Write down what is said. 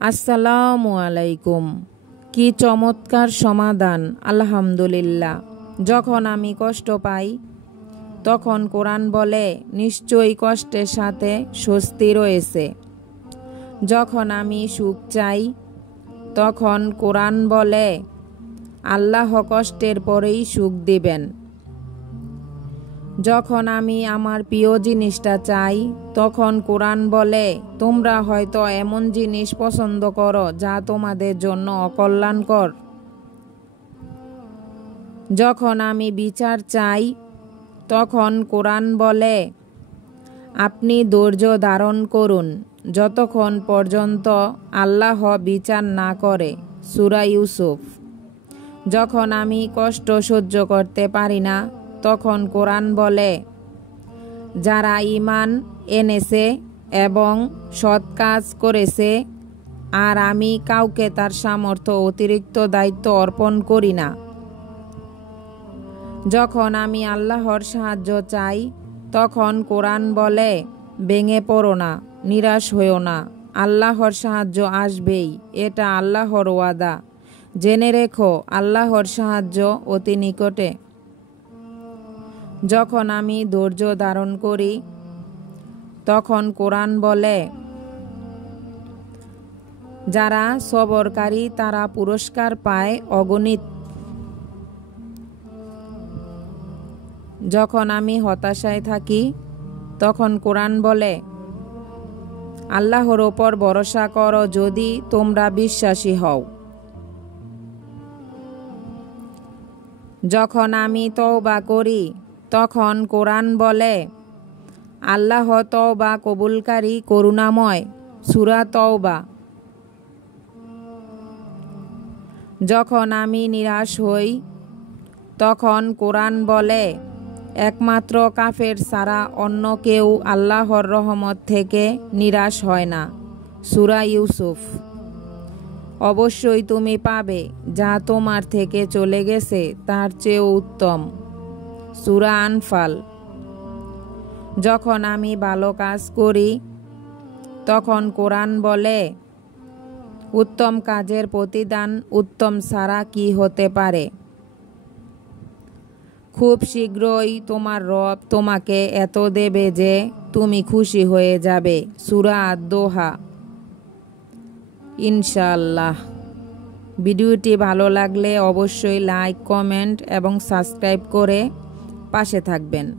আসসালামু আলাইকুম। কি চমৎকার সমাধান! আলহামদুলিল্লাহ। যখন আমি কষ্ট পাই তখন কোরআন বলে নিশ্চয়ই কষ্টের সাথে স্বস্তি রয়েছে। যখন আমি সুখ চাই তখন কোরআন বলে আল্লাহ কষ্টের পরেই সুখ দিবেন। যখন আমি আমার প্রিয় জিনিসটা চাই তখন কোরআন বলে তোমরা হয়তো এমন জিনিস পছন্দ করো যা তোমাদের জন্য অকল্যাণকর। যখন আমি বিচার চাই তখন কোরআন বলে আপনি ধৈর্য ধারণ করুন যতক্ষণ পর্যন্ত আল্লাহ বিচার না করে। সূরা ইউসুফ। যখন আমি কষ্ট সহ্য করতে পারি না তখন কোরআন বলে যারা ঈমান এনেছে এবং সৎ কাজ করেছে আর আমি কাউকে তার সামর্থ্য অতিরিক্ত দায়িত্ব অর্পণ করি না। যখন আমি আল্লাহর সাহায্য চাই তখন কোরআন বলে ভেঙে পড়ো না, নিরাশ হইও না, আল্লাহর সাহায্য আসবেই, এটা আল্লাহর ওয়াদা। জেনে রেখো আল্লাহর সাহায্য অতি নিকটে। যখন আমি ধৈর্য ধারণ করি তখন কোরআন বলে যারা সবরকারী তারা পুরস্কার পায় অগণিত। যখন আমি হতাশায় থাকি তখন কোরআন বলে আল্লাহর ওপর ভরসা করো যদি তোমরা বিশ্বাসী হও। যখন আমি তওবা করি তখন কোরআন বলে আল্লাহ তওবা কবুলকারী করুণাময়। সূরা তওবা। যখন আমি নিরাশ হই তখন কোরআন বলে একমাত্র কাফের ছাড়া অন্য কেউ আল্লাহর রহমত থেকে নিরাশ হয় না। সূরা ইউসুফ। অবশ্যই তুমি পাবে যা তোমার থেকে চলে গেছে তার চেয়েও উত্তম। সূরা আনফাল। যখন আমি ভালো কাজ করি তখন কোরআন বলে উত্তম কাজের প্রতিদান উত্তম ছাড়া কি হতে পারে। খুব শীঘ্রই তোমার রব তোমাকে এত দেবে যে তুমি খুশি হয়ে যাবে। সূরা আদ-দোহা। ইনশাআল্লাহ। ভিডিওটি ভালো লাগলে অবশ্যই লাইক, কমেন্ট এবং সাবস্ক্রাইব করে পাশে থাকবেন।